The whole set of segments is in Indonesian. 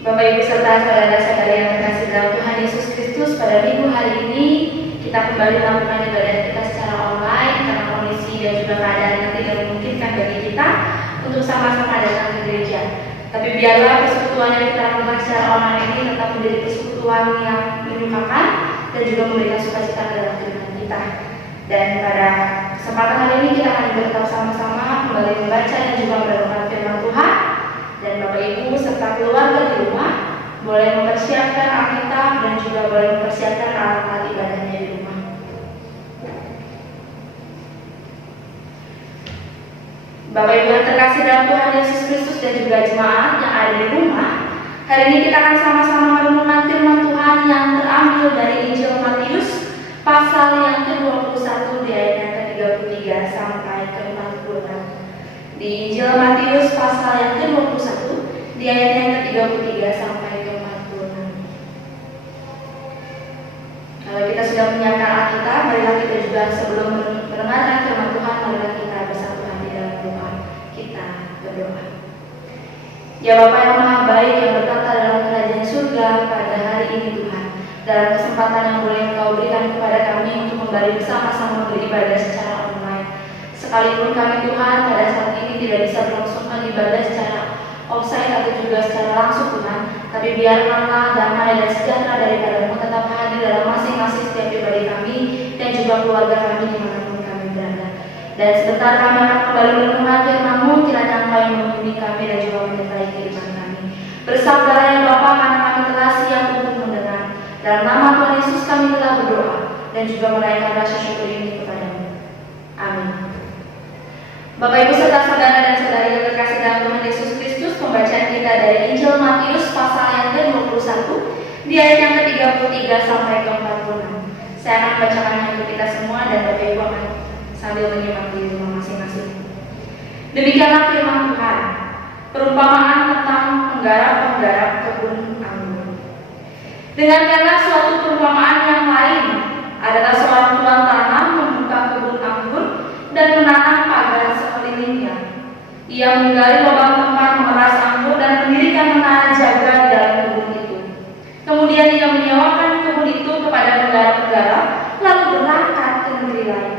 Bapak Ibu serta saudara-saudari yang terkasih dalam Tuhan Yesus Kristus, pada minggu hari ini kita kembali melakukan ibadah kita secara online karena kondisi dan juga keadaan yang tidak memungkinkan bagi kita untuk sama-sama datang ke gereja. Tapi biarlah persekutuan yang kita lakukan secara online ini tetap menjadi persekutuan yang menyukakan dan juga memberikan sukacita dalam kehidupan kita. Dan pada kesempatan hari ini kita akan bertetap sama-sama kembali membaca dan juga merenungkan firman Tuhan. Dan Bapak Ibu serta keluarga di rumah boleh mempersiapkan Alkitab dan juga boleh mempersiapkan alat-alat ibadahnya di rumah. Bapak Ibu yang terkasih dalam Tuhan Yesus Kristus dan juga jemaat yang ada di rumah, hari ini kita akan sama-sama merenungkan firman Tuhan yang terambil dari Injil Matius pasal yang ke-21 di ayat yang ke-33 sampai ke-46. Di Injil Matius pasal yang ke-21 di ayat yang ke-33 sampai ke-46. Kalau kita sudah menyiapkan Alkitab, marilah kita juga sebelum mendengarkan firman Tuhan, marilah kita bersatukan di dalam doa. Kita berdoa. Ya Bapa yang Maha Baik yang berkata dalam kerajaan surga pada hari ini Tuhan, dalam kesempatan yang boleh Engkau berikan kepada kami untuk kembali bersama-sama beribadah secara online. Sekalipun kami Tuhan pada saat ini tidak bisa melangsungkan ibadah secara offsite atau juga secara langsung Tuhan, tapi biarkanlah damai dan sejahtera daripada-Mu tetap hadir dalam masing-masing setiap pribadi kami dan juga keluarga kami dimanapun kami berada. Dan sebentar kami akan kembali merenungkan firman-Mu, kiranya Engkau yang membimbing kami dan juga menyertai kehidupan kami. Bersabdalah ya Bapa, karena kami telah siap untuk mendengar. Dalam nama Tuhan Yesus kami telah berdoa dan juga menaikkan rasa syukur ini kepada-Mu. Amin. Bapak Ibu serta saudara dan saudari yang terkasih dalam Tuhan Yesus Kristus, pembacaan kita dari Injil Matius pasal yang ke-21 di ayat yang ke-33 sampai ke-46. Saya akan membacakannya untuk kita semua dan Bapak Ibu akan sambil menyimak di rumah masing-masing. Demikianlah firman Tuhan, perumpamaan tentang penggarap-penggarap kebun anggur. Dengarkanlah suatu perumpamaan yang lain. Adalah seorang tuan tanah membuka kebun anggur dan menanam pagar sekelilingnya. Ia menggali lubang tempat memeras anggur dan mendirikan menara jaga di dalam kebun itu. Kemudian ia menyewakan kebun itu kepada penggarap-penggarap, lalu berangkat ke negeri lain.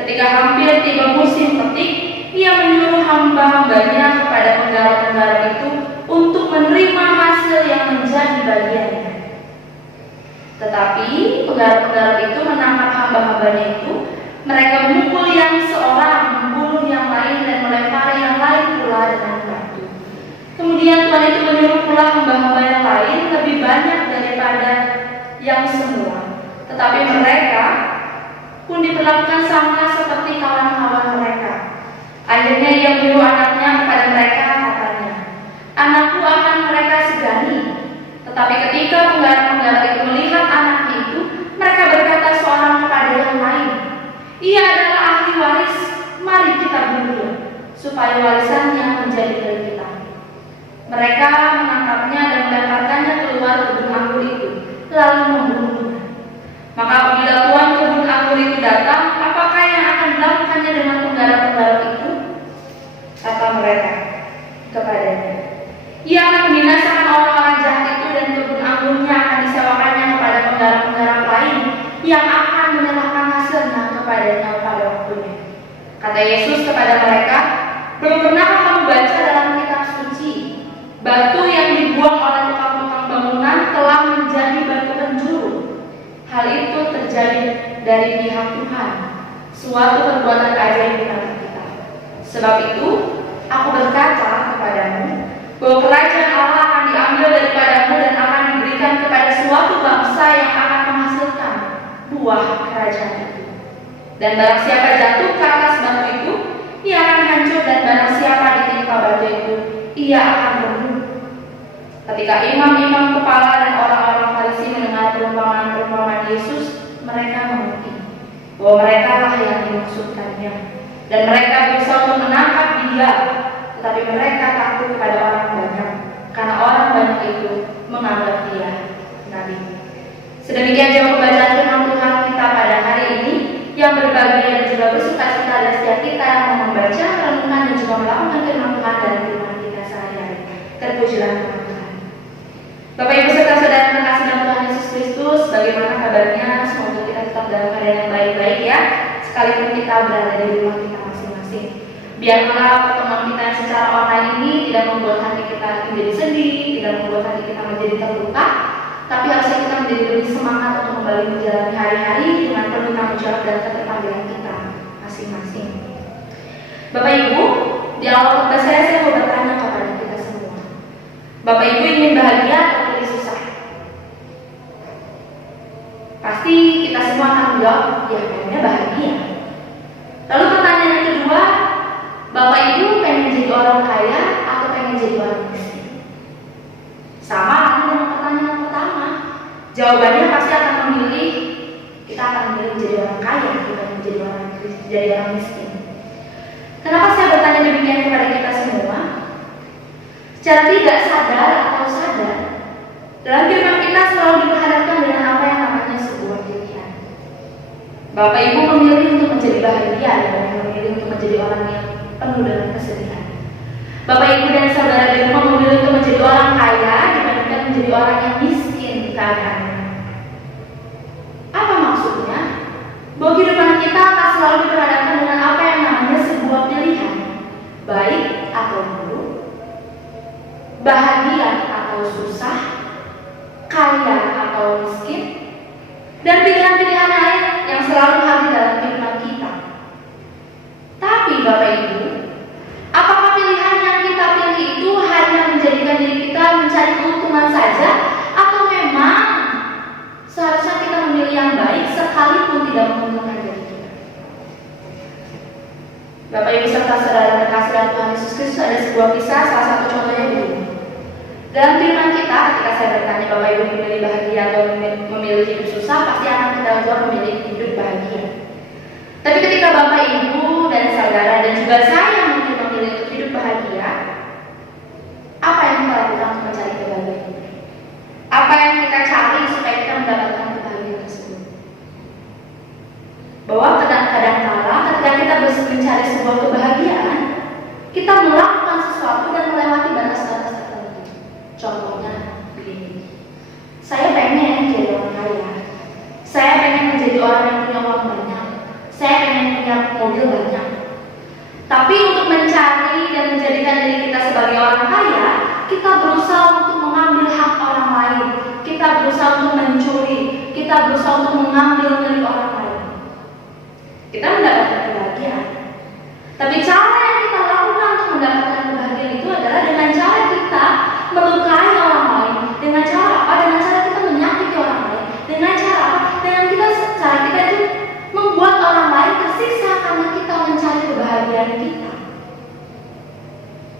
Ketika hampir tiba musim petik, ia menyuruh hamba-hambanya kepada penggarap-penggarap itu untuk menerima hasil yang menjadi bagiannya. Tetapi penggarap-penggarap itu menangkap hamba-hambanya itu. Mereka memukul yang seorang, membunuh yang lain, dan melempari yang lain pula dengan batu. Kemudian Tuhan itu menyuruh pula hamba-hamba yang lain lebih banyak daripada yang semula. Tetapi mereka pun diperlakukan sama seperti kawan-kawan mereka. Akhirnya ia menyuruh anaknya kepada mereka, katanya, "Anakku akan mereka segani." Tetapi ketika penggarap-penggarap itu melihat anaknya itu, mereka berkata seorang kepada yang lain, "Ia adalah ahli waris, mari kita bunuh, supaya warisannya menjadi dari kita." Mereka menangkapnya dan melemparkannya keluar kebun anggur itu, lalu membunuhnya. Maka apabila tuan kebun anggur itu datang, apakah yang akan dilakukannya dengan penggarap-penggarap itu? Kata mereka kepadanya, "Ia akan membinasakan orang-orang jahat itu dan kebun anggurnya akan disewakannya kepada penggarap-penggarap lain yang akan menyerahkan hasilnya kepadanya pada waktunya." Kata Yesus kepada mereka, "Belum pernahkah kamu baca dalam kitab suci, batu yang dibuang oleh tukang-tukang bangunan telah menjadi batu penjuru? Hal itu terjadi dari pihak Tuhan, suatu perbuatan ajaib di antara kita. Sebab itu, aku berkata kepadamu, bahwa kerajaan Allah akan diambil daripadamu dan akan diberikan kepada suatu bangsa yang akan menghasilkan buah kerajaan itu. Dan barang siapa jatuh ke atas batu itu, ia akan hancur, dan barang siapa ditimpa batu itu, ia akan remuk." Ketika imam-imam kepala dan orang-orang Farisi mendengar perumpamaan-perumpamaan Yesus, mereka mengerti bahwa mereka lah yang dimaksudkannya, dan mereka berusaha untuk menangkap dia. Tetapi mereka takut kepada orang banyak, karena orang banyak itu menganggap dia nabi. Sedemikian jauh pembacaan firman Tuhan kita pada hari ini, yang berbahagia dan juga bersukacita dan setiap kita yang mau membaca, merenungkan dan juga melakukan firman Tuhan dan firman kita sehari-hari. Terpujilah nama Tuhan. bagaimana kabarnya? Semoga kita tetap dalam keadaan yang baik-baik ya, sekalipun kita berada di rumah kita masing-masing. Biarlah pertemuan kita secara online ini tidak membuat hati kita menjadi sedih, tidak membuat hati kita menjadi terluka, tapi harusnya kita menjadi lebih semangat untuk kembali menjalani hari-hari dengan penuh tanggung jawab dan keterpanggilan kita masing-masing. Bapak Ibu, di awal khotbah saya mau bertanya kepada kita semua. Bapak Ibu ingin bahagia atau pilih susah? Pasti kita semua akan menjawab, ya pengennya bahagia. Lalu pertanyaan yang kedua, Bapak Ibu pengen jadi orang kaya atau pengen jadi orang miskin? Sama dengan pertanyaan yang pertama. Jawabannya pasti akan memilih, kita akan memilih menjadi orang kaya, bukan menjadi orang miskin. Kenapa saya bertanya demikian kepada kita semua? Secara tidak sadar atau sadar, dalam firman kita selalu diperhadapkan dengan apa yang namanya sebuah pilihan. Bapak Ibu memilih untuk menjadi bahagia dan memilih untuk menjadi orang yang penuh dengan kesedihan. Bapak Ibu dan saudara di rumah memilih untuk menjadi orang kaya dibandingkan menjadi orang yang miskin keadaannya. Apa maksudnya? Bahwa kehidupan kita akan selalu diperhadapkan dengan apa yang namanya sebuah pilihan, baik atau buruk, bahagia atau susah, kaya atau miskin, dan pilihan-pilihan lain yang selalu hadir dalam kehidupan kita. Tapi Bapak Ibu, apakah pilihan yang kita pilih itu hanya menjadikan diri kita mencari keuntungan saja, atau memang seharusnya kita memilih yang baik sekalipun tidak menguntungkan diri kita? Bapak Ibu serta saudara terkasih dalam Tuhan Yesus Kristus, ada sebuah kisah, salah satu contohnya begini. Dalam firman kita, ketika saya bertanya Bapak Ibu memilih bahagia atau memilih hidup susah, pasti akan kita jawab memilih hidup bahagia. Tapi ketika Bapak Ibu dan saudara dan juga saya mungkin memilih untuk hidup bahagia, apa yang kita lakukan untuk mencari kebahagiaan? Apa yang kita cari supaya kita mendapatkan kebahagiaan tersebut? Bahwa kadang-kadang kala ketika kita mencari sebuah kebahagiaan, kita melakukan sesuatu dan melewati batas-batas tertentu. Contohnya begini, saya pengen jadi orang kaya, saya pengen menjadi orang yang punya uang banyak, saya pengen punya mobil banyak. Tapi untuk mencari dan menjadikan diri kita sebagai orang kaya, kita berusaha untuk mengambil hak orang lain, kita berusaha untuk mencuri, kita berusaha untuk mengambil milik orang lain. Kita mendapatkan kebahagiaan. Tapi cara yang kita lakukan untuk mendapatkan kebahagiaan itu adalah dengan cara kita melukai orang lain. Dengan cara apa? Dengan cara kita menyakiti orang lain. Dengan cara apa? Dengan cara kita itu membuat orang lain tersiksa karena kita mencari kebahagiaan kita.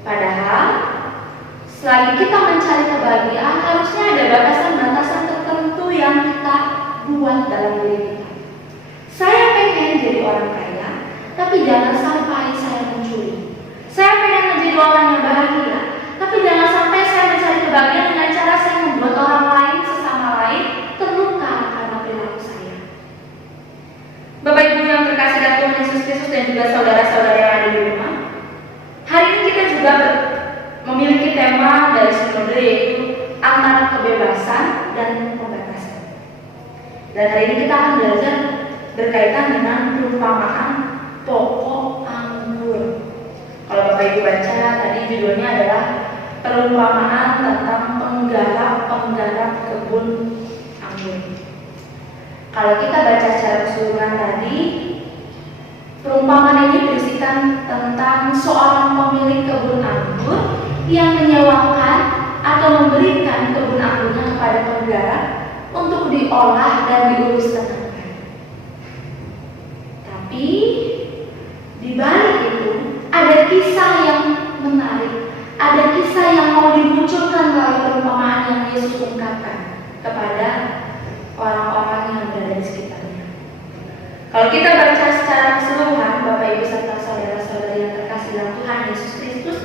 Padahal selagi kita mencari kebahagiaan, harusnya ada batasan-batasan tertentu yang kita buat dalam diri kita. Saya pengen jadi orang kaya, tapi jangan sampai saya mencuri. Saya pengen menjadi orang yang bahagia, tapi jangan sampai saya mencari kebahagiaan dengan cara saya membuat orang lain, sesama lain, terluka karena perilaku saya. Bapak Ibu yang terkasih dalam Tuhan Yesus Kristus dan juga saudara-saudara yang ada di rumah, hari ini kita juga memiliki tema dari sinode, yaitu antara kebebasan dan pembatasan. Dan hari ini kita akan belajar berkaitan dengan perumpamaan pokok anggur. Kalau Bapak Ibu baca tadi judulnya adalah perumpamaan tentang penggarap kebun anggur. Kalau kita baca secara keseluruhan tadi, perumpamaan ini berisikan tentang seorang pemilik kebun anggur yang menyewakan atau memberikan kebun anggurnya kepada penggarap untuk diolah dan diurus dengan baik. Tapi di balik itu ada kisah yang menarik, ada kisah yang mau dimunculkan melalui perumpamaan yang Yesus ungkapkan kepada orang-orang yang berada di sekitarnya. Kalau kita baca secara keseluruhan, Bapak Ibu serta saudara-saudara yang terkasih dalam Tuhan Yesus Kristus,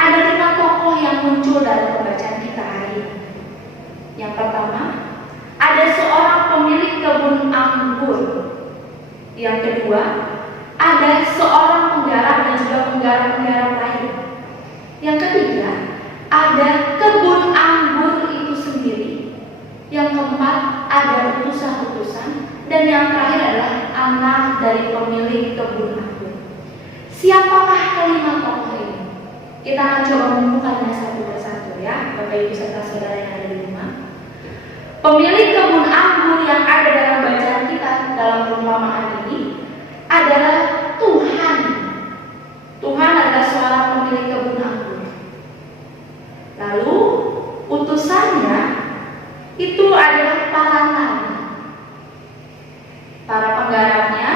ada 5 tokoh yang muncul dalam pembacaan kita hari ini. Yang pertama, ada seorang pemilik kebun anggur. Yang kedua, ada seorang penggarap dan juga penggarap-penggarap lain. Yang ketiga, ada kebun anggur itu sendiri. Yang keempat, ada Kita akan coba menemukannya satu persatu ya, Bapak Ibu serta saudara yang ada di rumah. Pemilik kebun anggur yang ada dalam bacaan kita dalam perumpamaan ini adalah Tuhan. Tuhan adalah seorang pemilik kebun anggur. Lalu utusannya itu adalah para nabi. Para penggarapnya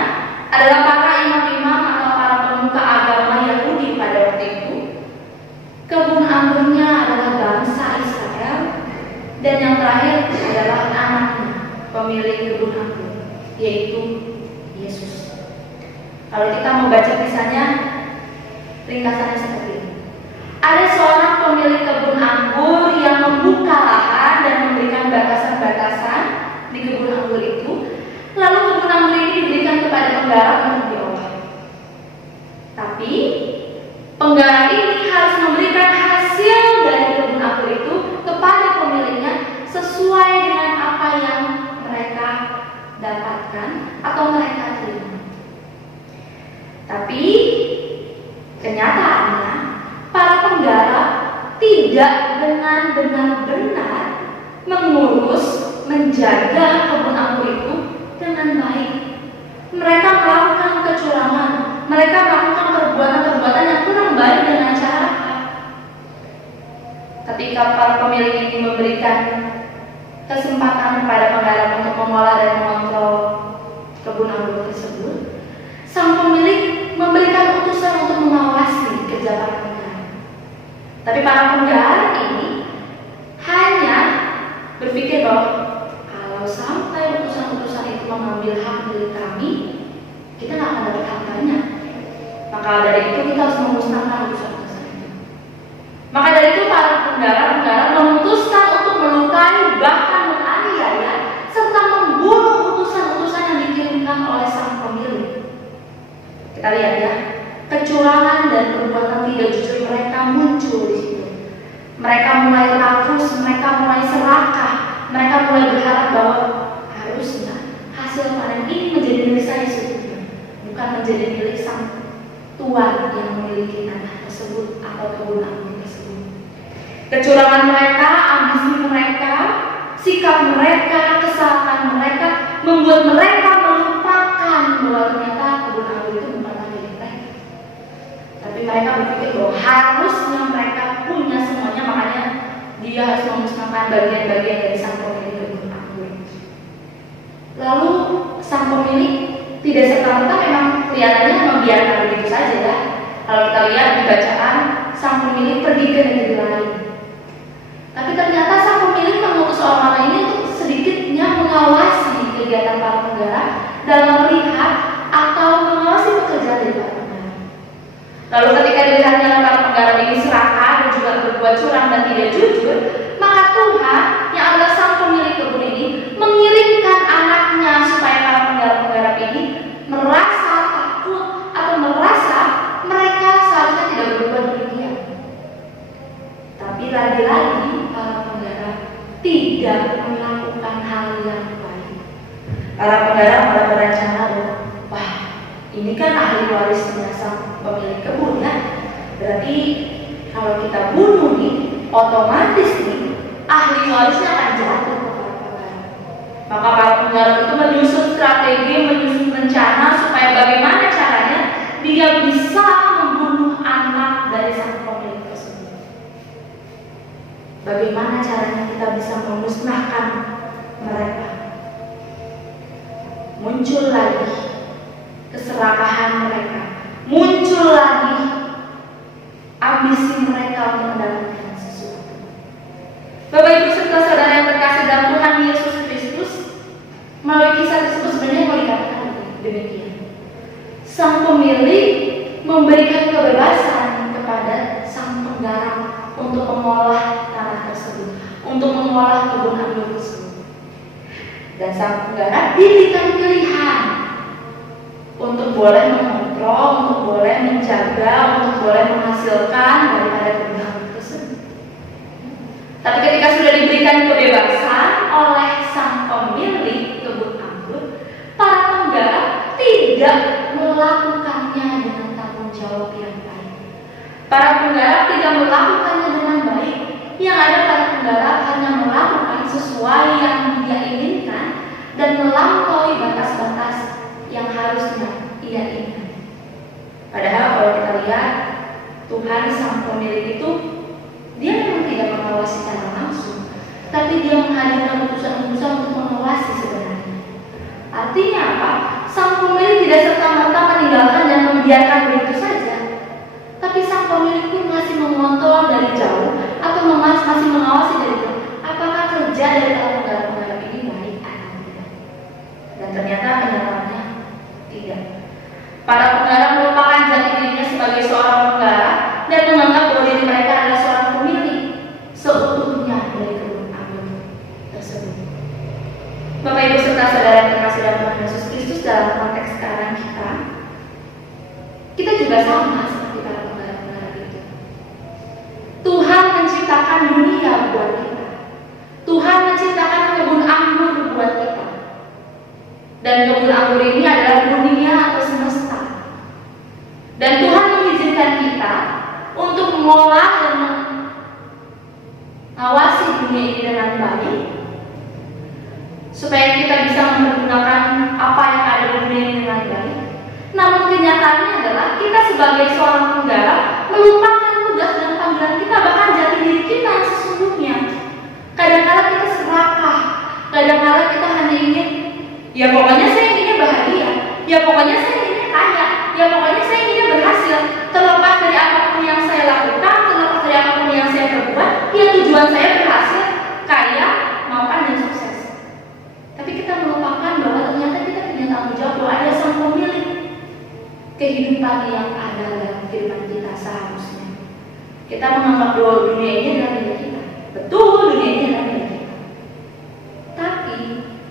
adalah para imam-imam atau para pemuka agama Yahudi pada waktu itu. Kebun anggurnya adalah bangsa Israel. Dan yang terakhir adalah anaknya, pemilik kebun anggur, yaitu Yesus. Kalau kita membaca kisahnya, ringkasannya seperti ini. Ada seorang pemilik kebun anggur yang membuka lahan dan memberikan batasan-batasan di kebun anggur itu. Lalu kebun anggur ini diberikan kepada penggarap untuk diolah. Tapi penggarap ini harus memberikan hasil dari kebun anggur itu kepada pemiliknya sesuai dengan apa yang mereka dapatkan atau mereka terima. Tapi kenyataannya para penggarap tidak dengan benar-benar mengurus, menjaga kebun anggur itu dengan baik. Mereka melakukan kecurangan, mereka melakukan perbuatan-perbuatan yang kurang baik dengan cara. Ketika para pemilik ini memberikan kesempatan kepada penggarap untuk mengolah dan mengontrol kebun anggur tersebut, sang pemilik memberikan utusan untuk mengawasi kerja para penggarap. Tapi para penggarap ini hanya berpikir bahwa kalau sampai utusan-utusan itu mengambil hak milik kami, kita nggak akan dapat hak banyak. Maka dari itu kita harus memusnahkan utusan-utusan itu. Maka dari itu para penggarap memutuskan untuk melukai, bahkan menganiaya, serta membunuh utusan-utusan yang dikirimkan oleh sang pemilik. Kita lihat ya, kecurangan dan perbuatan tidak jujur mereka muncul di situ. Mereka mulai rakus, mereka mulai serakah, mereka mulai berharap bahwa harusnya hasil panen ini menjadi milik saya sendiri, bukan menjadi milik sang tuan yang memiliki tanah tersebut atau kebun anggur tersebut. Kecurangan mereka, ambisi mereka, sikap mereka, kesalahan mereka membuat mereka melupakan bahwa ternyata kebun anggur itu bukan milik mereka. Tapi mereka berpikir bahwa harusnya mereka punya semuanya, makanya dia harus memusnahkan bagian-bagian dari sang pemilik kebun anggur. Lalu sang pemilik tidak serta-merta memang kelihatannya membiarkan begitu saja ya. Kalau kita lihat di bacaan, sang pemilik pergi ke negeri lain. Tapi ternyata sang pemilik mengutus orang lainnya untuk sedikitnya mengawasi kegiatan para penggarap dalam melihat atau mengawasi pekerjaan dari para penggarap. Lalu ketika dilihatnya para penggarap ini serakah dan juga berbuat curang dan tidak jujur, maka Tuhan yang adalah sang pemilik kebun ini mengirimkan anaknya supaya para penggarap-penggarap ini merasa takut atau merasa mereka seharusnya tidak berbuat demikian. Tapi lagi-lagi para penggarap tidak melakukan hal yang baik. Para penggarap malah berencana, wah ini kan ahli warisnya sang pemilik kebun ya. Berarti kalau kita bunuh nih, otomatis nih ahli warisnya akan jatuh ke para penggarap. Maka para penggarap itu menyusun strategi, menyusun rencana supaya bagaimana caranya dia bisa membunuh anak dari sang pemilik tersebut. Bagaimana caranya kita bisa memusnahkan mereka? Muncul lagi keserakahan mereka, muncul lagi ambisi mereka untuk mendapatkan sesuatu. Bapak Ibu serta saudara yang terkasih dalam Tuhan Yesus Kristus, melalui kisah tersebut sebenarnya mau dikatakan demikian. Sang pemilik memberikan kebebasan kepada sang penggarap untuk mengolah tanah tersebut, untuk mengolah kebun anggur tersebut. Dan sang penggarap diberikan pilihan untuk boleh mengontrol, untuk boleh menjaga, untuk boleh menghasilkan daripada kebun anggur tersebut. Tapi ketika sudah diberikan kebebasan oleh sang pemilik kebun anggur, para penggarap tidak melakukannya dengan tanggung jawab yang baik. Para penggarap tidak melakukannya dengan baik. Yang ada para penggarap hanya melakukan sesuai yang dia inginkan dan melampaui batas-batas yang harusnya ia inginkan. Padahal kalau kita lihat, Tuhan sang pemilik itu, dia memang tidak mengawasi secara langsung, tapi dia menghadirkan utusan-utusan untuk mengawasi sebenarnya. Artinya apa? Sang pemilik tidak serta-merta meninggalkan dan membiarkan begitu saja, tapi sang pemilik pun masih mengontrol dari jauh atau masih mengawasi dari jauh apakah kerja dari para penggarap-penggarap ini baik atau tidak. Dan ternyata kenyataannya tidak. Para penggarap melupakan jati dirinya sebagai seorang penggarap dan menganggap bahwa diri mereka adalah seorang pemilik seutuhnya dari kebun anggur tersebut. Bapak Ibu serta saudara yang terkasih dalam Tuhan Yesus Kristus, dalam konteks sekarang kita juga sama seperti para penggarap-penggarap itu. Tuhan menciptakan dunia buat kita. Tuhan menciptakan kebun anggur buat kita. Dan kebun anggur ini adalah dunia atau semesta. Dan Tuhan mengizinkan kita untuk mengolah dan mengawasi dunia ini dengan baik, supaya kita bisa mempergunakan apa yang ada di dunia ini dengan baik. Namun kenyataannya adalah kita sebagai seorang penggarap melupakan tugas dan panggilan kita, bahkan jati diri kita yang sesungguhnya. Kadang-kadang kita serakah, kadang-kadang kita hanya ingin, ya pokoknya saya inginnya bahagia, ya pokoknya saya inginnya kaya, ya pokoknya saya inginnya berhasil. Terlepas dari apapun yang saya lakukan, terlepas dari apapun yang saya perbuat, ya tujuan saya berhasil, kaya, mapan dan sukses. Tapi kita melupakan bahwa ternyata kita punya tanggung jawab bahwa ada sang pemilik kehidupan yang ada dalam kehidupan kita seharusnya. Kita menganggap bahwa dunia ini adalah milik kita. Betul, dunia ini adalah milik kita. Tapi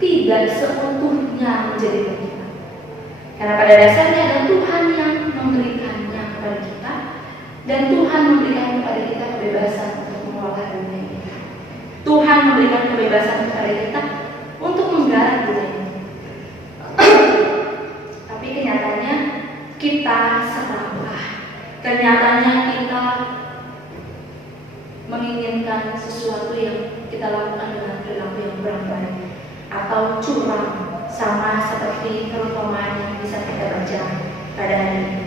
tidak seutuhnya menjadi milik kita. Karena pada dasarnya ada Tuhan yang memberikannya kepada kita, dan Tuhan memberikan kepada kita kebebasan untuk mengelola dunia ini. Tuhan memberikan kebebasan kepada kita untuk menggarap dunia ini. Tapi kenyataannya kita salah. Kenyataannya kita menginginkan sesuatu yang kita lakukan dengan perilaku yang kurang baik atau curang, sama seperti perumpamaan yang bisa kita baca pada hari ini.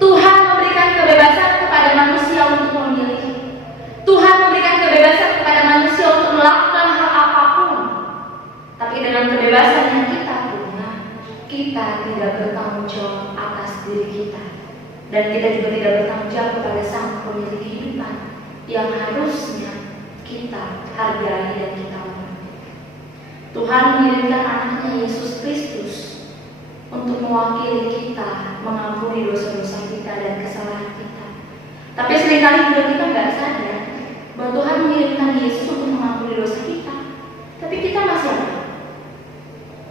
Tuhan memberikan kebebasan kepada manusia untuk memilih. Tuhan memberikan kebebasan kepada manusia untuk melakukan hal apapun. Tapi dengan kebebasan yang kita punya, kita tidak bertanggung jawab atas diri kita. Dan kita juga tidak bertanggung jawab kepada sang pemilik kehidupan yang harusnya kita hargai dan kita hormati. Tuhan mengirimkan anaknya Yesus Kristus untuk mewakili kita, mengampuni dosa-dosa kita dan kesalahan kita. Tapi seringkali juga kita nggak sadar bahwa Tuhan mengirimkan Yesus untuk mengampuni dosa kita. Tapi kita masih apa?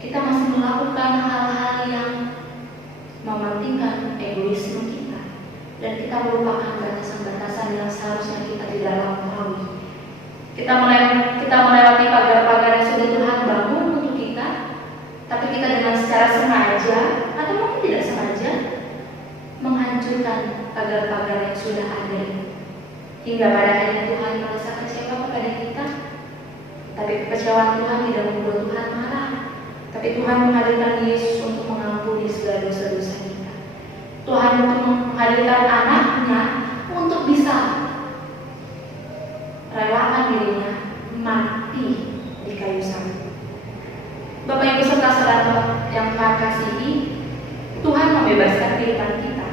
Kita masih melakukan hal-hal yang mementingkan egoisme kita, dan kita melupakan batasan-batasan yang seharusnya kita tidak lampaui. Kita melewati pagar-pagar yang sudah Tuhan bangun untuk kita, tapi kita dengan secara sengaja atau mungkin tidak sengaja menghancurkan pagar-pagar yang sudah ada ini. Hingga pada akhirnya Tuhan merasa kecewa kepada kita. Tapi kekecewaan Tuhan tidak membuat Tuhan marah, tapi Tuhan menghadirkan Yesus untuk mengampuni segala dosa-dosa kita. Tuhan untuk menghadirkan anaknya untuk bisa relakan dirinya mati di kayu salib. Bapak Ibu serta saudara yang Tuhan kasihi, Tuhan membebaskan kehidupan kita.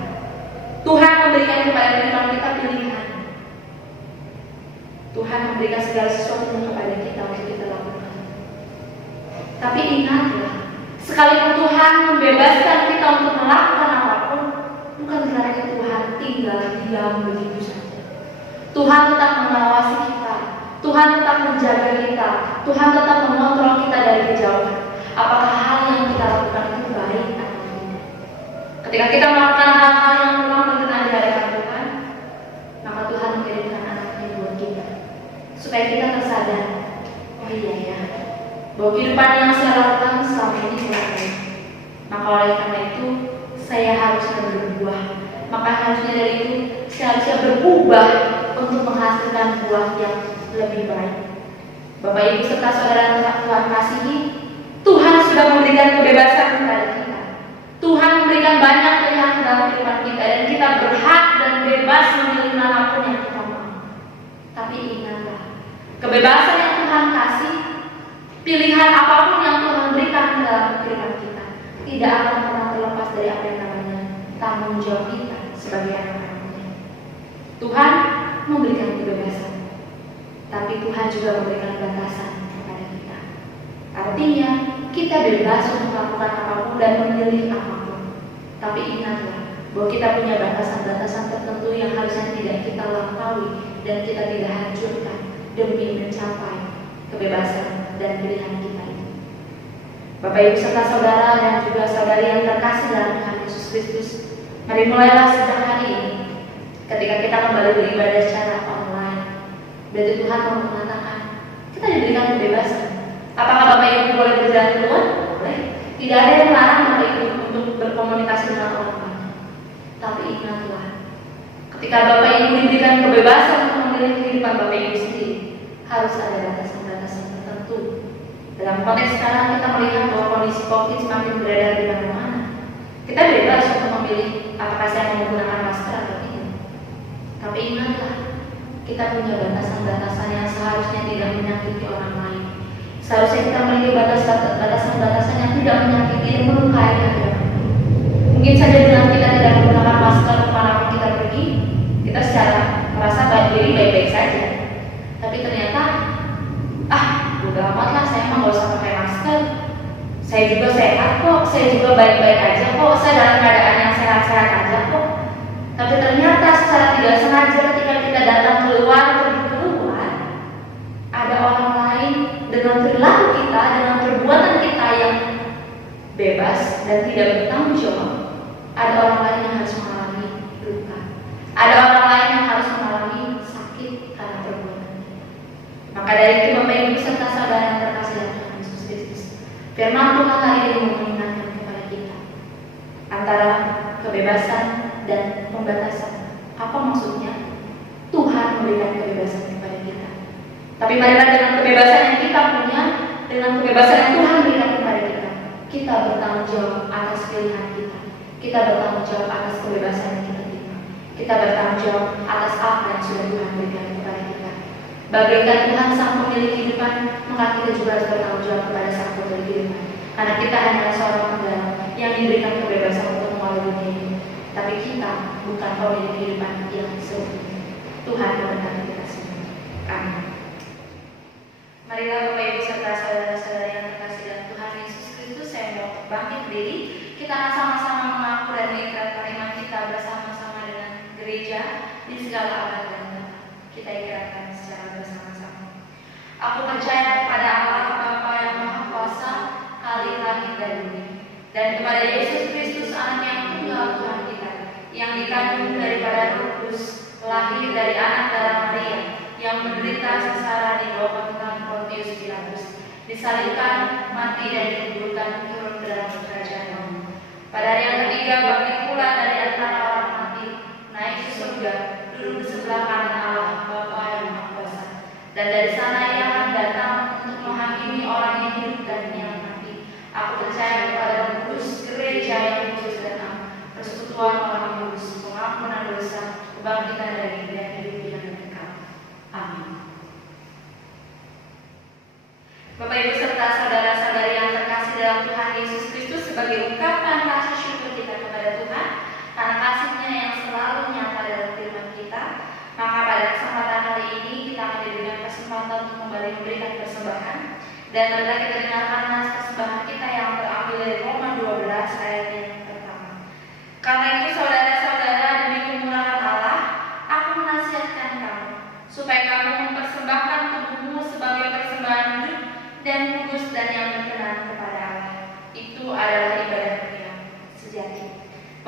Tuhan memberikan kepada kehidupan kita pilihan. Tuhan memberikan segala sesuatu kepada kita untuk kita lakukan. Tapi ingatlah, sekalipun Tuhan membebaskan kita untuk melakukan apapun, bukan berarti Tuhan tinggal diam begitu saja. Tuhan tetap mengawasi kita, Tuhan tetap menjaga kita, Tuhan tetap mengontrol kita dari kejauhan. Apakah hal yang kita lakukan itu baik atau tidak? Ketika kita melakukan hal-hal yang kurang berkenan di hadapan Tuhan, maka Tuhan mengirimkan anaknya buat kita, supaya kita tersadar, oh iya ya, bahwa kehidupan yang saya lakukan selama ini kurang baik. Maka oleh karena itu, saya harus berbuah, maka harusnya dari itu seharusnya berubah untuk menghasilkan buah yang lebih baik. Bapak Ibu serta saudara Tuhan kasihi, Tuhan sudah memberikan kebebasan kepada kita. Tuhan memberikan banyak pilihan dalam kehidupan kita dan kita berhak dan bebas memilih manapun yang kita mau. Tapi ingatlah, kebebasan yang Tuhan kasih, pilihan apapun yang Tuhan berikan dalam kehidupan kita, tidak akan pernah terlepas dari apa yang namanya tanggung jawab kita sebagai anak-anaknya. Tuhan memberikan kebebasan, tapi Tuhan juga memberikan batasan kepada kita. Artinya, kita bebas untuk melakukan apapun dan memilih apapun. Tapi ingatlah bahwa kita punya batasan-batasan tertentu yang harusnya tidak kita lampaui dan kita tidak hancurkan demi mencapai kebebasan dan pilihan kita ini. Bapak Ibu serta saudara dan juga saudari yang terkasih dalam Tuhan Yesus Kristus, mari mulailah sejak hari ini. Ketika kita kembali beribadah secara online, berarti Tuhan mau mengatakan kita diberikan kebebasan. Apakah Bapak Ibu boleh berjalan keluar? Boleh. Tidak ada yang melarang Bapak Ibu untuk berkomunikasi dengan orang lain. Tapi ingatlah, ketika Bapak Ibu diberikan kebebasan untuk memilih kehidupan Bapak Ibu sendiri, harus ada batasan-batasan tertentu. Dalam konteks sekarang kita melihat bahwa kondisi COVID semakin beredar di mana-mana. Kita bebas untuk memilih apakah saya mau menggunakan masker atau tidak. Tapi ingatlah, kita punya batasan-batasan yang seharusnya tidak menyakiti orang lain. Seharusnya kita memiliki batasan-batasan yang tidak menyakiti dan melukai hati orang lain. Mungkin saja dengan kita tidak menggunakan masker kemanapun kita pergi, kita secara merasa baik-baik saja. Tapi ternyata, udah amat lah, saya mah gak usah pakai masker. Saya juga sehat kok, saya juga baik-baik aja kok, saya dalam keadaan yang sehat-sehat aja kok. Tapi ternyata secara tidak sengaja ketika kita datang keluar, ada orang lain dengan perilaku kita, dengan perbuatan kita yang bebas dan tidak bertanggung jawab. Ada orang lain yang harus mengalami luka. Ada orang lain yang harus mengalami sakit karena perbuatannya. Maka dari itu Bapak Ibu serta saudara yang terkasih dalam Tuhan Yesus Kristus, firman Tuhan hari ini mengingatkan kepada kita antara kebebasan dan pembatasan. Apa maksudnya? Tuhan memberikan kebebasan kepada kita. Tapi marilah dengan kebebasan yang kita punya, dengan kebebasan yang Tuhan berikan kepada kita bertanggung jawab atas pilihan kita. Kita bertanggung jawab atas kebebasan yang kita terima. Kita bertanggung jawab atas apa yang sudah Tuhan berikan kepada kita. Bagaikan Tuhan sang pemilik kehidupan, maka kita juga harus bertanggung jawab kepada sang pemilik kehidupan. Karena kita hanyalah seorang penggal yang diberikan kebebasan untuk melalui dunia ini. Tapi kita bukan pemilik kehidupan yang sempurna. Tuhan memberkati kita semua. Amin. Marilah Bapak Ibu serta saudara-saudara yang terkasih dalam Tuhan Yesus Kristus, saya mau bangkit berdiri. Kita akan sama-sama mengaku dan mengikrarkan iman kita bersama-sama dengan gereja di segala abad dan zaman. Kita ikrarkan secara bersama-sama. Aku percaya kepada Allah Bapa yang Maha Kuasa, Khalik langit dan bumi, dan kepada Yesus Kristus Anak yang tunggal Tuhan kita, yang dikandung daripada Roh Kudus, lahir dari anak darah Maria, yang menderita sengsara di bawah pemerintahan Pontius Pilatus, disalibkan, mati dan dikuburkan, turun ke dalam kerajaan Allah. Pada hari yang ketiga bangkit pula dari antara orang mati, naik ke surga, duduk di sebelah kanan Allah Bapa yang Maha Kuasa. Dan dari sana Ia akan datang untuk menghakimi orang yang hidup dan yang mati. Aku percaya kepada Roh Kudus, gereja yang kudus dan am, persekutuan orang kudus, pengampunan dosa, kebangkitan dari dan hidup yang kekal. Amin. Bapak Ibu serta saudara-saudari yang terkasih dalam Tuhan Yesus Kristus, sebagai ungkapan rasa syukur kita kepada Tuhan karena kasih-Nya yang selalu nyata dalam firman kita, maka pada kesempatan hari ini kita akan diberikan kesempatan untuk kembali memberikan persembahan. Dan marilah kita dengarkan nas persembahan kita yang terambil dari Roma 12 ayat yang pertama. Karena itu saudara-saudara, demi kemurahan Allah, aku menasihatkan kamu supaya kamu mempersembahkan tubuhmu sebagai persembahan hidup dan kudus dan yang berkenan kepada Allah. Itu adalah ibadah yang sejati.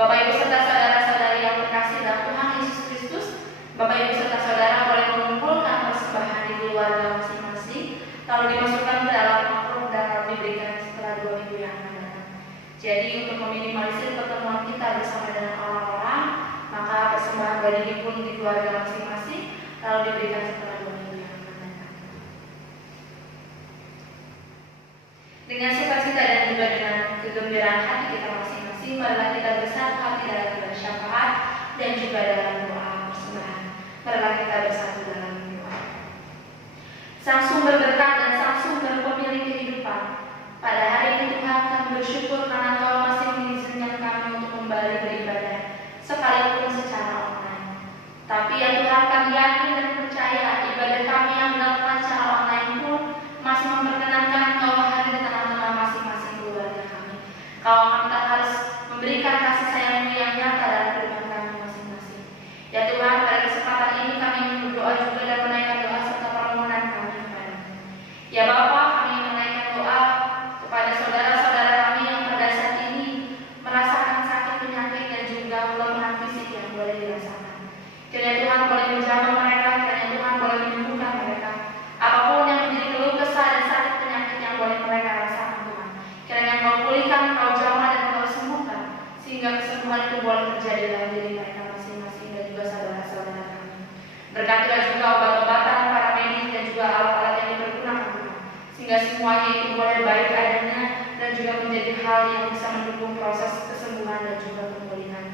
Bapak Ibu serta saudara-saudari yang terkasih dalam Tuhan Yesus Kristus, Bapak Ibu serta saudara boleh mengumpulkan persembahan di keluarga masing-masing, lalu dimasukkan ke dalam amplop dan lalu diberikan setelah 2 minggu yang akan datang. Jadi untuk meminimalisir pertemuan kita bersama dengan orang-orang, turun di keluarga masing-masing, lalu diberikan setelah 2 minggu yang akan datang. Dengan sukacita dan juga dengan kegembiraan hati kita masing-masing, marilah kita bersatu hati dalam bersyafaat dan juga dalam doa persembahan. Marilah kita bersatu dalam doa. Sang sumber berkat dan sang sumber pemilik kehidupan, pada hari ini Tuhan kami bersyukur karena Kau masih mengizinkan kami untuk kembali beribadah, sekalipun secara online. Tapi ya Tuhan, kami yakin dan percaya ibadah kami yang dilakukan secara online pun masih memperkenankan Kau hadir di tengah-tengah masing-masing keluarga kami. Kau akan tetap harus memberikan kasih sayang-Mu yang nyata dalam kehidupan kami masing-masing. Ya Tuhan, pada kesempatan ini kami ingin berdoa juga dan menaikkan doa serta permohonan kami kepada-Mu. Ya Bapa, kami menaikkan doa kepada saudara-saudara kami yang pada saat ini merasakan sakit penyakit dan juga kelemahan fisik yang boleh dirasakan. Kiranya Tuhan boleh menjaga mereka, kiranya Tuhan boleh menyembuhkan mereka. Apapun yang menjadi keluh kesah dan sakit penyakit yang boleh mereka rasakan Tuhan, kiranya Kau pulihkan, Kau jamah dan Kau sembuhkan, sehingga kesembuhan itu boleh terjadi dalam diri mereka masing-masing dan juga saudara-saudara kami. Berkatilah juga obat-obatan, para medis dan juga alat-alat yang dipergunakan Tuhan, sehingga semuanya itu boleh baik adanya dan juga menjadi hal yang bisa mendukung proses kesembuhan dan juga pemulihan.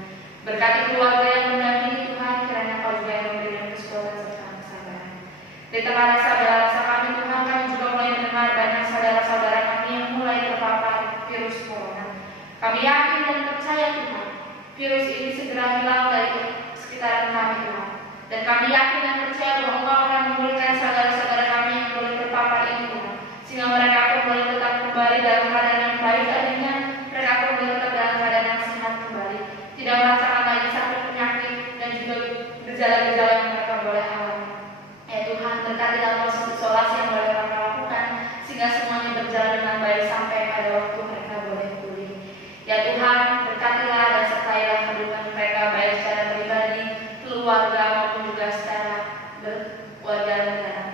Berkati keluarga yang mendampingi Tuhan, kiranya Kau juga yang memberikan kekuatan serta kesabaran. Di tengah rasa kami Tuhan, kami juga mulai mendengar banyak saudara-saudara kami yang mulai terpapar virus corona. Kami yakin dan percaya Tuhan, virus ini segera hilang dari sekitaran kami Tuhan. Dan kami yakin dan percaya bahwa Engkau akan memulihkan saudara-saudara kami yang boleh terpapar ini Tuhan, sehingga mereka pun boleh tetap kembali dalam keadaan yang baik adanya, mereka pun boleh tetap dalam keadaan yang sehat kembali, tidak merasakan lagi sakit penyakit dan juga gejala-gejala yang mereka boleh alami. Ya Tuhan, berkati dalam proses isolasi yang boleh mereka lakukan, sehingga semuanya berjalan dengan baik sampai pada waktu mereka boleh pulih. Ya Tuhan, berkatilah dan sertailah kehidupan mereka baik secara pribadi, keluarga maupun juga secara berkeluarga negara.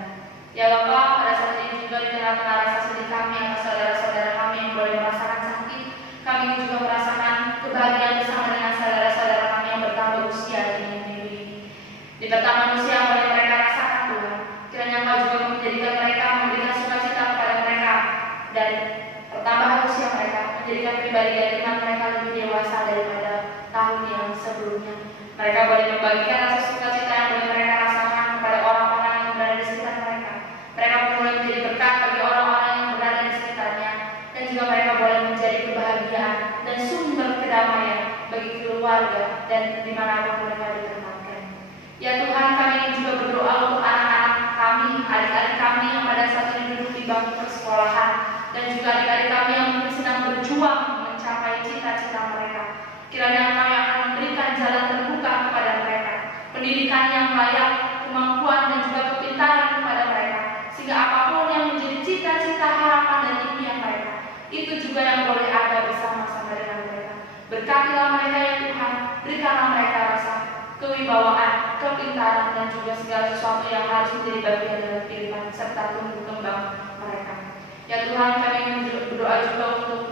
Ya Bapa, pada saat ini juga di tengah-tengah rasa sedih kami atas saudara-saudara kami yang boleh merasakan sakit, kami juga merasakan kebahagiaan bersama dengan saudara-saudara kami yang bertambah usia di minggu ini. Di pertama usia yang boleh mereka rasakan Tuhan, kiranya Kau juga menjadikan mereka, memberikan sukacita kepada mereka, dan pertambahan usia mereka menjadikan pribadi dan iman mereka lebih dewasa daripada tahun yang sebelumnya. Mereka boleh membagikan rasa sukacita yang boleh mereka rasakan kepada orang-orang yang berada di sekitar mereka. Mereka pun boleh menjadi berkat bagi orang-orang yang berada di sekitarnya, dan juga mereka boleh menjadi kebahagiaan dan sumber kedamaian bagi keluarga dan dimanapun mereka ditempatkan. Ya Tuhan, kami juga berdoa untuk anak-anak kami, adik-adik kami yang pada saat ini duduk di bangku persekolahan, dan juga adik-adik kami yang mungkin sedang berjuang mencapai cita-cita mereka. Kiranya Kami akan memberikan jalan terbuka kepada mereka, pendidikan yang layak, kemampuan dan juga kepintaran kepada mereka, sehingga apapun yang menjadi cita-cita, harapan dan impian mereka, itu juga yang boleh ada bersama-sama dengan mereka. Berkatilah mereka ya Tuhan, berikanlah mereka rasa kewibawaan, kepintaran dan juga segala sesuatu yang harus menjadi bagian dalam kehidupan serta tumbuh kembang mereka. Ya Tuhan, kami berdoa juga untuk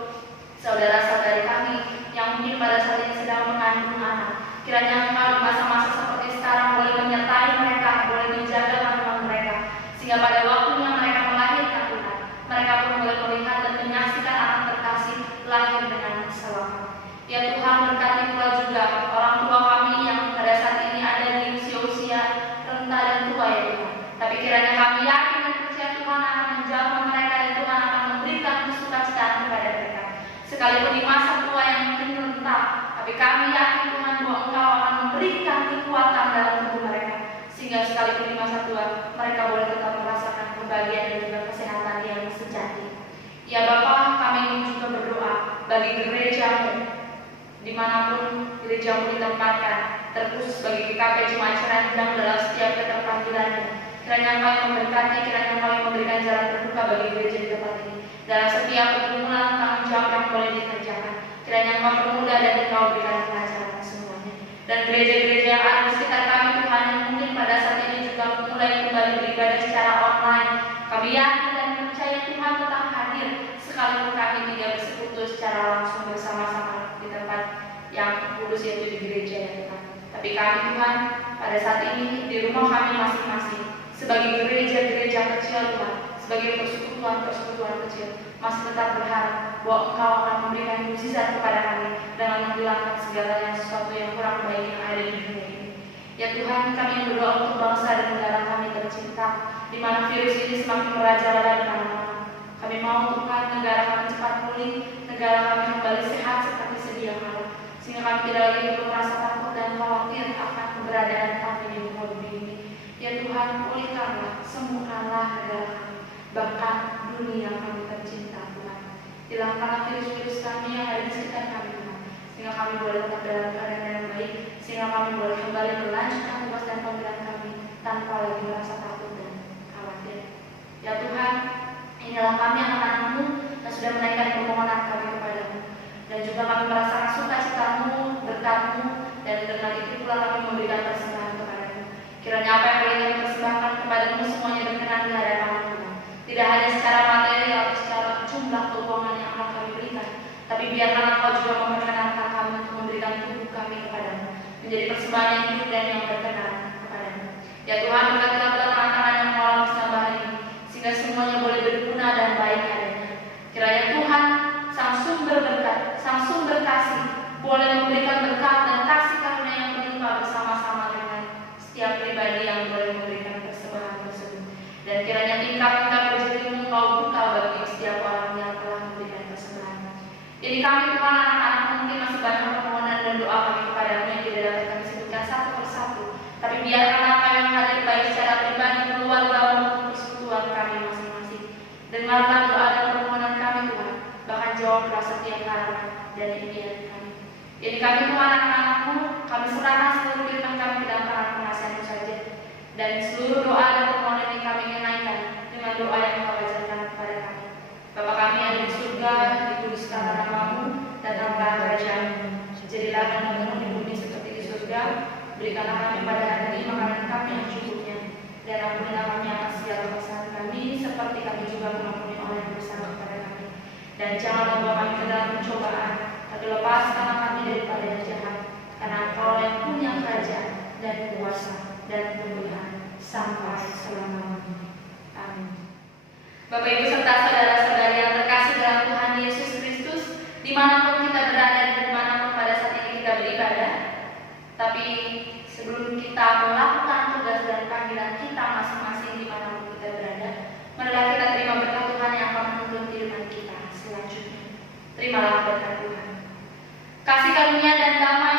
saudara-saudari kami yang mungkin pada saat ini sedang mengandung anak. Kiranya Engkau di masa-masa seperti sekarang boleh menyertai mereka, boleh menjaga kandungan mereka, sehingga pada waktunya mereka melahirkan Tuhan, mereka pun boleh melihat dan menyaksikan anak terkasih lahir dengan selamat. Ya Tuhan, berkati pula juga orang tua kami yang pada saat ini ada di usia-usia renta dan tua ya Tuhan. Tapi kiranya kami yakin dan percaya Tuhan akan menjaga mereka dan Tuhan akan memberikan kesukacitaan kepada mereka. Sekalipun di masa tua yang mungkin rentah, tapi kami yakin Tuhan bahwa Engkau akan memberikan kekuatan dalam tubuh mereka, sehingga sekalipun di masa tua mereka boleh tetap merasakan kebahagiaan dan juga kesehatan yang sejati. Ya Bapa, kami ingin juga berdoa bagi gereja-Mu, dimanapun gereja-Mu ditempatkan, terkhusus bagi GKP Jemaat Ciranjang dalam setiap keterpanggilannya. Kiranya Engkau yang memberkati, kiranya Engkau yang memberikan jalan terbuka bagi gereja di tempat ini. Dalam setiap pergumulan tanggung jawab yang boleh dikerjakan, kiranya Engkau permudah dan Engkau berikan kelancaran semuanya. Dan gereja-gereja yang ada di sekitar kami Tuhan, yang mungkin pada saat ini juga mulai kembali beribadah secara online, kami yakin dan percaya Tuhan tetap hadir, sekalipun kami tidak bersekutu secara langsung bersama-sama di tempat yang kudus yaitu di gereja ya Tuhan. Tapi kami Tuhan pada saat ini di rumah kami masing-masing, sebagai gereja-gereja kecil Tuhan, sebagai persekutuan kecil, masih tetap berharap bahwa Engkau akan memberikan mukjizat kepada kami dengan menghilangkan segala sesuatu yang kurang baik yang ada di dunia ini. Ya Tuhan, kami berdoa untuk bangsa dan negara kami tercinta, di mana virus ini semakin merajalela di mana-mana. Kami mau Tuhan negara kami cepat pulih, negara kami kembali sehat seperti sedia kala, sehingga kami tidak lagi perlu merasa takut dan khawatir akan keberadaan kami di muka bumi ini. Ya Tuhan, pulihkanlah, sembuhkanlah negara kami, bahkan dunia kami tercinta Tuhan. Hilangkanlah virus-virus kami yang ada di sekitar kami Tuhan, sehingga kami boleh tetap dalam keadaan yang baik, sehingga kami boleh kembali melanjutkan tugas dan panggilan kami tanpa lagi merasa takut dan khawatir. Ya Tuhan, inilah kami anak-anak-Mu yang sudah menaikkan permohonan kami kepadamu, dan juga kami merasakan sukacita-Mu, berkat-Mu, dan dengan itu pula kami memberikan persembahan kepadamu. Kiranya apa yang boleh kami persembahkan kepadamu semuanya berkenan di hadapan Tuhan, tidak hanya secara materi atau secara jumlah keuangan yang akan kami berikan, tapi biarkan Engkau juga memperkenankan kami untuk memberikan tubuh kami kepadamu, menjadi persembahan yang hidup dan yang berkenan kepadamu. Ya Tuhan, berkatilah tangan-tangan yang mengolah persembahan ini, sehingga semuanya boleh berguna dan baik adanya. Kiranya Tuhan, Sang Sumber berkat, Sang Sumber kasih, boleh memberikan berkat dan kasih karunia yang melimpah bersama-sama dengan setiap pribadi yang boleh memberikan persembahan tersebut. Dan kiranya tingkap-tingkap rezeki-Mu Kau buka bagi setiap orang yang telah memberikan persembahan. Jadi kami Tuhan, anak-anak mungkin masih banyak permohonan dan doa kami kepadamu yang tidak dapat kami sebutkan satu persatu. Tapi biarkanlah kami yang hadir baik secara pribadi, keluarga maupun persekutuan kami masing-masing. Dengarlah doa dan permohonan kami Tuhan, bahkan jawablah setiap harapan dan impian kami. Jadi kami Tuhan, anak-anak-Mu, kami serahkan seluruh kehidupan kami ke dalam tangan pengasihan-Mu saja. Dan seluruh doa dan permohonan yang kami ingin naikkan dengan doa yang Kau ajarkan kepada kami. Bapa kami yang ada di surga, dikuduskanlah nama-Mu, datanglah kerajaan-Mu. Jadilah kehendakmu di bumi seperti di surga. Berikanlah kami pada hari ini makanan kami yang cukupnya, dan ampunilah kami atas segala kesalahan kami, seperti kami juga mengampuni orang yang bersalah kepada kami. Dan janganlah membawa kami ke dalam pencobaan, tapi lepaskanlah kami daripada yang jahat, karena Engkau yang punya kerajaan dan kuasa dan kemuliaan sampai selama-lamanya. Amin. Bapak Ibu serta saudara-saudari yang terkasih dalam Tuhan Yesus Kristus, dimanapun kita berada dan dimanapun pada saat ini kita beribadah, tapi sebelum kita melakukan tugas dan panggilan kita masing-masing dimanapun kita berada, marilah kita terima berkat Tuhan yang akan menuntun kehidupan kita selanjutnya. Terimalah berkat Tuhan. Kasih karunia dan damai